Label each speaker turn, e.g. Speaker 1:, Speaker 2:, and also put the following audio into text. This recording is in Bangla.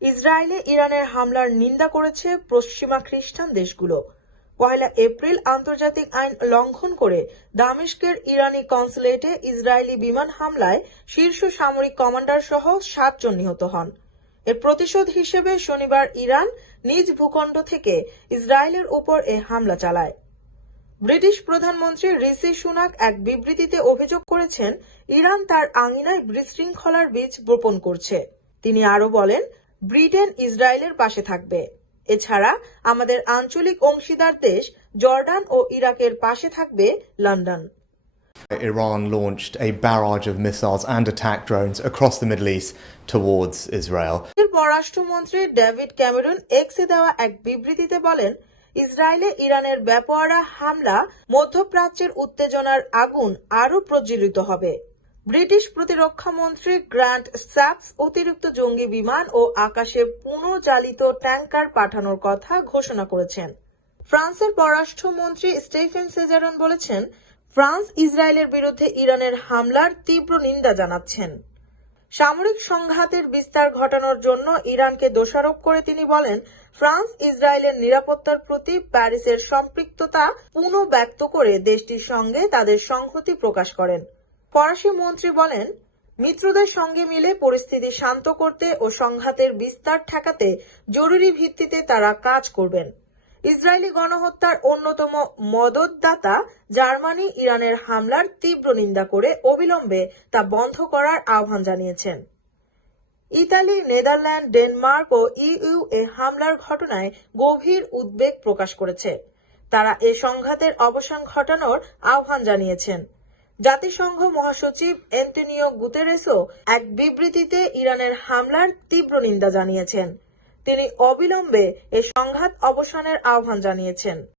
Speaker 1: ইসরায়েলে ইরানের হামলার নিন্দা করেছে পশ্চিমা খ্রিস্টান দেশগুলো। পয়লা এপ্রিল আন্তর্জাতিক আইন লঙ্ঘন করে দামেস্কের ইরানি কনসুলেটে ইসরায়েলি বিমান হামলায় শীর্ষ সামরিক কমান্ডার সহ সাতজন নিহত হন। এর প্রতিশোধ হিসেবে শনিবার ইরান নিজ ভূখণ্ড থেকে ইসরায়েলের উপর এ হামলা চালায়। ব্রিটিশ প্রধানমন্ত্রী ঋষি সুনাক এক বিবৃতিতে অভিযোগ করেছেন, ইরান তার আঙিনায় বিশৃঙ্খলার বীজ বপন করছে। তিনি আরও বলেন ব্রিটেন ইসরায়েলের পাশে থাকবে। এছাড়া আমাদের আঞ্চলিক অংশীদার দেশ জর্ডান ও ইরাকের পাশে থাকবে London.
Speaker 2: Iran launched a barrage of missiles and attack drones across the Middle East towards Israel.
Speaker 1: পররাষ্ট্রমন্ত্রী ডেভিড ক্যামেরন এক্সে দেওয়া এক বিবৃতিতে বলেন ইসরায়েলে ইরানের ব্যাপরা হামলা মধ্যপ্রাচ্যের উত্তেজনার আগুন আরও প্রজ্বলিত হবে। ব্রিটিশ প্রতিরক্ষা মন্ত্রী গ্র্যান্ট স্যাপস অতিরিক্ত জঙ্গি বিমান ও আকাশে পুনঃচালিত ট্যাঙ্কার পাঠানোর কথা ঘোষণা করেছেন। ফ্রান্সের পররাষ্ট্রমন্ত্রী স্টেফেন সেজারন বলেছেন, ফ্রান্স ইসরায়েলের বিরুদ্ধে ইরানের হামলার তীব্র নিন্দা জানাচ্ছেন। সামরিক সংঘাতের বিস্তার ঘটানোর জন্য ইরানকে দোষারোপ করে তিনি বলেন, ফ্রান্স ইসরায়েলের নিরাপত্তার প্রতি প্যারিসের সম্পৃক্ততা পুনঃ ব্যক্ত করে দেশটির সঙ্গে তাদের সংহতি প্রকাশ করেন। ফরাসি মন্ত্রী বলেন, মিত্রদের সঙ্গে মিলে পরিস্থিতি শান্ত করতে ও সংঘাতের বিস্তার ঠেকাতে জরুরি ভিত্তিতে তারা কাজ করবেন। ইসরায়েলি গণহত্যার অন্যতম মদতদাতা জার্মানি ইরানের হামলার তীব্র নিন্দা করে অবিলম্বে তা বন্ধ করার আহ্বান জানিয়েছেন। ইতালি, নেদারল্যান্ড, ডেনমার্ক ও ইইউ এ হামলার ঘটনায় গভীর উদ্বেগ প্রকাশ করেছে। তারা এ সংঘাতের অবসান ঘটানোর আহ্বান জানিয়েছেন। জাতিসংঘ মহাসচিব অ্যান্টনিও গুতেরেসও এক বিবৃতিতে ইরানের হামলার তীব্র নিন্দা জানিয়েছেন। তিনি অবিলম্বে এ সংঘাত অবসানের আহ্বান জানিয়েছেন।